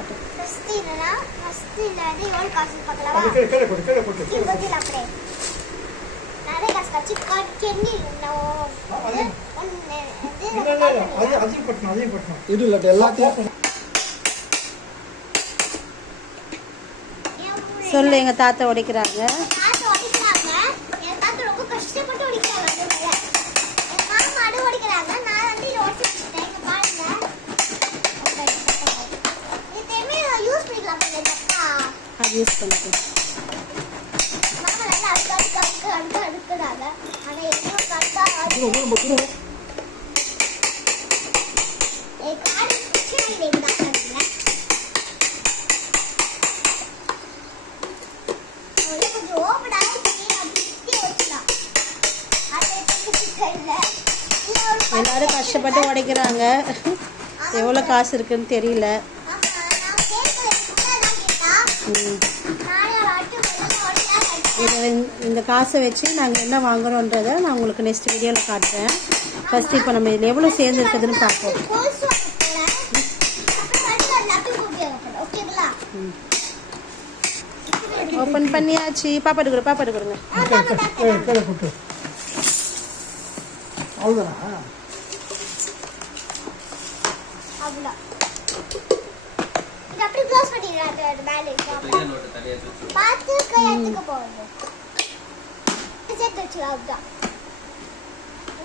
ಕಾಟು ಮಸ್ತ್ ಇರಲ್ಲ ಮಸ್ತ್ ಇಲ್ಲ ಅಂದ್ರೆ ಏಳು ಕಾಸು ಹಾಕಲ್ಲ ಕೆಳ ಕೊಡು ಕೆಳ ಕೊಡು ನಿಮ್ಗೆ ಗೊತ್ತಿಲ್ಲ ಕಡೆ ನಾನೇ ಕಾಸು ಖರ್ಚು ಕೆಣ್ಣಿ ನಾವು ಇದು ಇಲ್ಲ எல்லாத்தையும் சொல்லு எங்க தாத்தா உடைக்கிறாங்க தாத்தா உடைக்கிறாங்க என் தாத்தா ரொம்ப கஷ்டப்பட்டு சிக்கன் இல்லை எல்லாரும் கஷ்டப்பட்டு உடைக்கிறாங்க. எவ்வளோ காசு இருக்குன்னு தெரியல. இதை இந்த காசை வச்சு நாங்கள் என்ன வாங்குகிறோன்றதை நான் உங்களுக்கு நெக்ஸ்ட் வீடியோவில் காட்டுறேன். ஃபஸ்ட்டு இப்போ நம்ம இதில் எவ்வளோ சேர்ந்துருக்குதுன்னு பார்ப்போம். ஓப்பன் பண்ணியாச்சு. பாப்பா எடுக்கிற பாப்பா எடுக்கிறங்க அவ்வளோதானா அவ்வளோ இது க்ளோஸ் பண்ணிடுறாங்க பார்த்து எடுத்துக்க போகுது சேர்த்து வச்சு அதுதான்.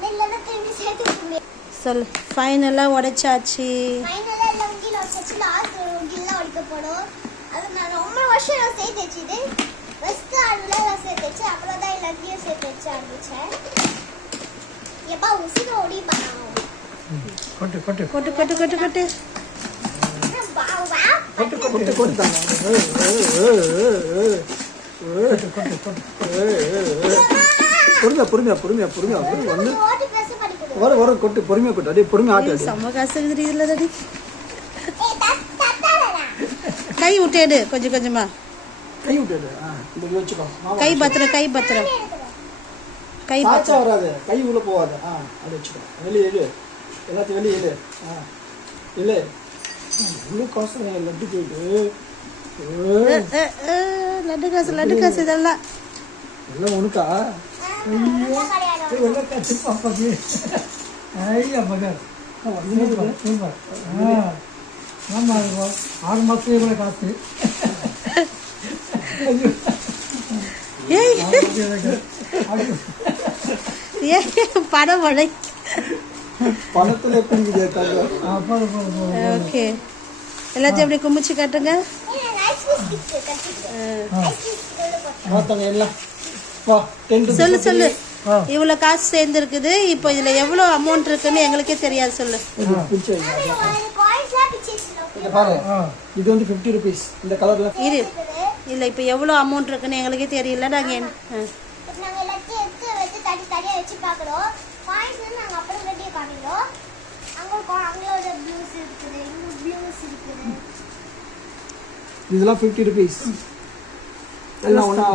இல்லைன்னா திரும்பி சேர்த்து அது நான் ரொம்ப வருஷம் நான் சேர்த்து வச்சுது. சேர்த்து அப்புறம் தான் எல்லாத்தையும் சேர்த்து வச்சு ஆரம்பித்தேன் எப்பா உசுக்கு ஓடிப்பா கொட்டு கொட்டு. கொட்டு கொட்டு கொட்டு கொட்டு. கொட்டு கொட்டு பொறுமையா பொறுமையா பொறுமையா பொறுமையா பொறுமையா வந்து ஓடி பேச வர வர கொட்டு பொறுமையா கொட்டு அப்படியே பொறுமையா ஆட்டு செம்ம காசு இருக்குது தடி கை விட்டேடு கொஞ்சம் கொஞ்சமா கை விட்டுடு ஆ இந்த வச்சுக்கோ கை பத்திரம் கை பத்திரம் கை சாச்சா பத்திரம் வராது கை உள்ள போகாது ஆ அது வச்சுக்கோ வெளியே எடு எல்லாத்தையும் வெளியே எடு ஆ இல்லை இவ்வளோ காசு லட்டு கேட்டு. லட்டு காசு லட்டு காசு இதெல்லாம். எல்லாம் உனக்கா? எல்லாம் கட்டு பாப்பாக்கு? ஐயா மகன். ஆமாம் இருக்கும் ஆறு மாதத்துலேயே படம் உழைக்க பணத்துல எப்படி ஓகே. எல்லாத்தையும் அப்படியே குமிச்சு காட்டுங்க. சொல்லு சொல்லு. இவ்வளோ காசு சேர்ந்துருக்குது. இப்போ இதில் எவ்வளோ அமௌண்ட் இருக்குன்னு எங்களுக்கே தெரியாது சொல்லு. இது வந்து ஃபிஃப்டி ருபீஸ் இந்த கலர்ல இரு. இல்லை இப்போ எவ்வளோ அமௌண்ட் இருக்குன்னு எங்களுக்கே தெரியல நாங்கள் என்ன ஆ. நாங்க எல்லாத்தையும் எடுத்து வச்சு தனி தனியா வச்சு பார்க்குறோம் பாயிண்ட்ஸ் வந்து நாங்க அப்புறம் கட்டியே காமிக்கிறோம் அங்க கோ- அங்களோட ப்ளூஸ் இருக்குது இங்க ப்ளூஸ் இருக்குது இதெல்லாம் ஃபிஃப்டி ருபீஸ் எல்லாம் ஒன்றா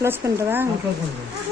க்ளோஸ் பண்ணுறதா க்ளோஸ் பண்ணுறேன்